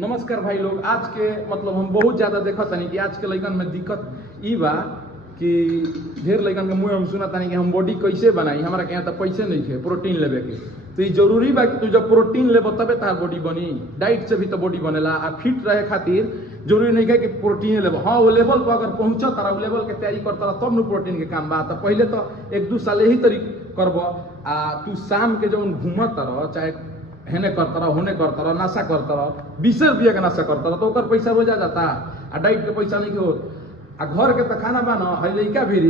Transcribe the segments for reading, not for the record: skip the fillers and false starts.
नमस्कार भाई लोग। आज के मतलब हम बहुत ज्यादा देखा तानी कि आज के लइकन में दिक्कत ई बा कि ढेर लइकन के मुंह हम सुना तानी कि हम बॉडी कैसे बनाई, हमारा के यहाँ तो पैसे नहीं है प्रोटीन लेवे के। तो ये जरूरी बा कि तू जब प्रोटीन लेब तबे तार बॉडी बनी। डाइट से भी तो बॉडी बनेला। आ फिट रहे खातिर जरूरी नहीं है कि प्रोटीन लेब। हाँ, वो लेवल पर अगर पहुंचा तारा, वो लेवल के तैयारी करता तब न प्रोटीन के काम बा। तो पहले तो 1-2 साल यही तरीके करब। आ तू शाम के जब घूमत रह, चाहे हेने करता रह, होने करता रह, नशा करता रह, 20 रुपया के नशा करता रह, तो ओकर पैसा रोजा जाता। आ डाइट के पैसा नहीं हो। आ घर के तो खाना बा न, लइका भी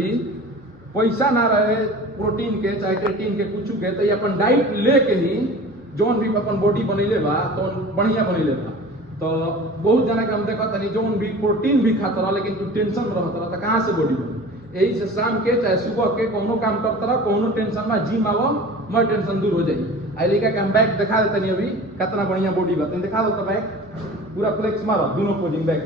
पैसा ना रहे प्रोटीन के चाहे क्रेटीन के कुछ के, तो अपन डाइट लेके ही जौन भी अपन बॉडी बनैले बा तो बढ़िया बनैले बा। तो बहुत जना के हम देखा तनी जौन भी प्रोटीन भी खाता रहा लेकिन तू टेंशन में रहता रहा, तो कहाँ से बॉडी बनी। यही से शाम के चाहे सुबह के कोनो काम करता रहा, कोनो टेंशन में जिम आवो, मैं टेंशन दूर हो जाई। आई लइका के हम बैक दिखा देते नहीं अभी कितना बढ़िया बॉडी बा। तुम दिखा दो तो बैक पूरा फ्लेक्स मारो, दोनों पोजिंग बैक।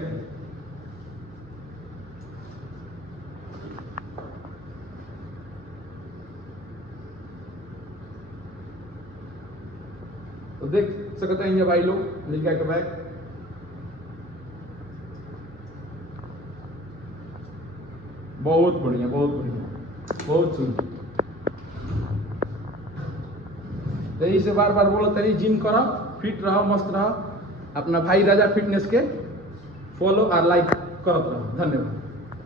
तो देख सकते हैं भाई लोग लड़का के बैग। बहुत बढ़िया, बहुत बढ़िया, बहुत सुंदर। तो इसे बार बार बोलो तरी जिम करो, फिट रहो, मस्त रहो। अपना भाई राजा फिटनेस के फॉलो और लाइक करत रहो। धन्यवाद।